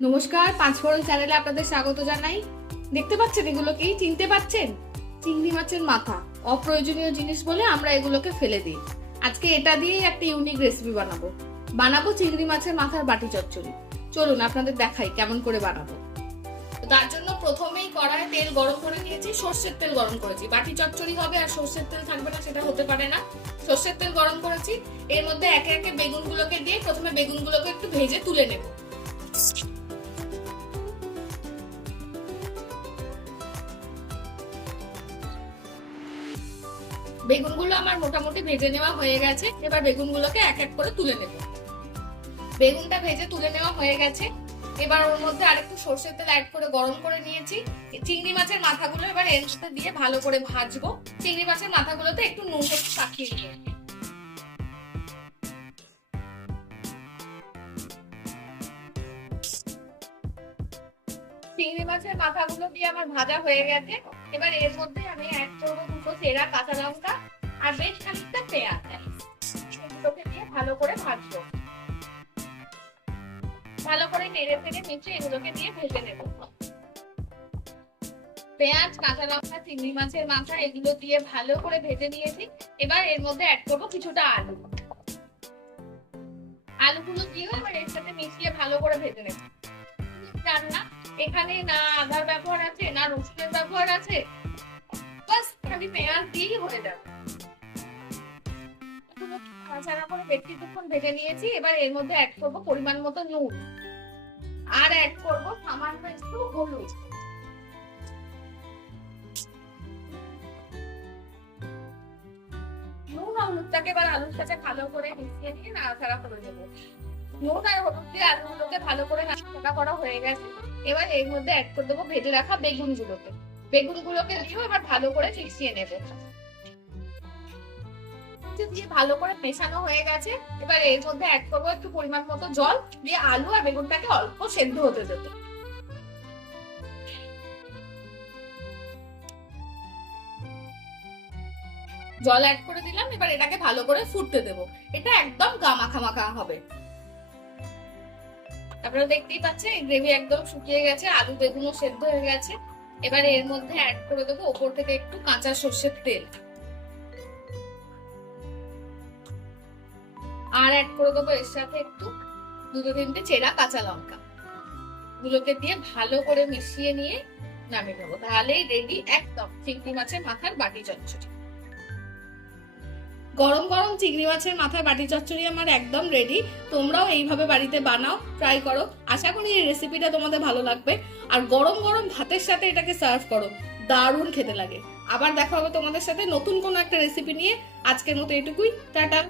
নমস্কার, পাঁচফোড়ন চ্যানেলে আপনাদের স্বাগত জানাই। দেখতে পাচ্ছেন এগুলো কি? চিনতে পাচ্ছেন? চিংড়ি মাছের মাথা। অপ্রয়োজনীয় জিনিস বলে আমরা এগুলোকে ফেলে দিই। আজকে এটা দিয়েই একটা ইউনিক রেসিপি বানাবো। বানাবো চিংড়ি মাছের মাথার বাটি চচ্চড়ি। চলুন আপনাদের দেখাই কেমন করে বানাবো। তার জন্য প্রথমেই কড়ায় তেল গরম করে নিয়েছি। সর্ষের তেল গরম করেছি। বাটি চচ্চড়ি হবে আর সর্ষের তেল থাকবে না, সেটা হতে পারে না। সর্ষের তেল গরম করেছি। এর মধ্যে একে একে বেগুনগুলোকে দিয়ে প্রথমে বেগুনগুলোকে একটু ভেজে তুলে নেব। বেগুনগুলো আমার মোটামুটি ভেজে নেওয়া হয়ে গেছে। এবার বেগুনগুলোকে এক এক করে তুলে নেব। বেগুনটা ভেজে তুলে নেওয়া হয়ে গেছে। এবার ওর মধ্যে আরেকটু সর্ষের তেল অ্যাড করে গরম করে নিয়েছি। চিংড়ি মাছের মাথাগুলো এবার এর দিয়ে ভালো করে ভাজবো। চিংড়ি মাছের মাথাগুলোতে একটু নুন পাকিয়ে দিয়ে চিংড়ি মাছের মাথাগুলো দিয়ে আমার ভাজা হয়ে গেছে। এবার এর মধ্যে আমি অ্যাড করব দুটো সেরা কাঁচা লঙ্কা আর বেশ খানিকটা পেঁয়াজ। দিয়ে ভালো করে ভাজবো। ভালো করে নেড়ে ফেড়ে মিশিয়ে এগুলোকে দিয়ে ভেজে নেব। পেঁয়াজ, কাঁচা লঙ্কা, চিংড়ি মাছের মাথা এগুলো দিয়ে ভালো করে ভেজে নিয়েছি। এবার এর মধ্যে অ্যাড করব কিছুটা আলু। আলুগুলো দিয়েও এবার এর সাথে মিশিয়ে ভালো করে ভেজে নেব। রান্না এখানে না আদার ব্যবহার আছে, না রসুনের ব্যবহার আছে? বাস খালি পেঁয়াজ দিয়েই হয়ে যাবে। করে বেশ কিছুক্ষণ ভেজে নিয়েছি, এবার এর মধ্যে করব পরিমাণ মতো নুন। আর অ্যাড করব সামান্য একটু হলুদ। নুন হলুদটাকে এবার আলুর সাথে ভালো করে মিশিয়ে নিয়ে নাড়াচাড়া করে দেবো নুন হলুদ দিয়ে আলুগুলোকে ভালো করে নাড়াচাড়া করা হয়ে গেছে। এবার এর মধ্যে অ্যাড করে দেবো ভেজে রাখা দিয়েও এবার ভালো করে মিশিয়ে দিয়ে ভালো করে মেশানো হয়ে গেছে। এবার এর মধ্যে অ্যাড করব একটু পরিমাণ মতো জল দিয়ে আলু আর বেগুনটাকে অল্প সেদ্ধ হতে দেবো। জল অ্যাড করে দিলাম, এবার এটাকে ভালো করে ফুটতে দেবো। এটা একদম মাখা হবে। আপনারা দেখতেই পাচ্ছেন গ্রেভি একদম শুকিয়ে গেছে, আলু বেগুনও সেদ্ধ হয়ে গেছে। এবার এর মধ্যে অ্যাড করে দেবো ওপর থেকে একটু কাঁচা সর্ষের তেল। আর অ্যাড করে দেবো এর সাথে একটু দুটো তিনটে চেরা কাঁচা লঙ্কা। গুলোকে দিয়ে ভালো করে মিশিয়ে নিয়ে নামিয়ে নেব। তাহলেই রেডি একদম চিংড়ি মাছের মাথার বাটি চচ্চড়ি। গরম গরম চিংড়ি মাছের মাথায় বাটি চচ্চড়ি আমার একদম রেডি তোমরাও এইভাবে বাড়িতে বানাও ট্রাই করো। আশা করি এই রেসিপিটা তোমাদের ভালো লাগবে। আর গরম গরম ভাতের সাথে এটাকে সার্ভ করো। দারুণ খেতে লাগে। আবার দেখা হবে তোমাদের সাথে নতুন কোনো একটা রেসিপি নিয়ে। আজকের মতো এটুকুই। টাটা।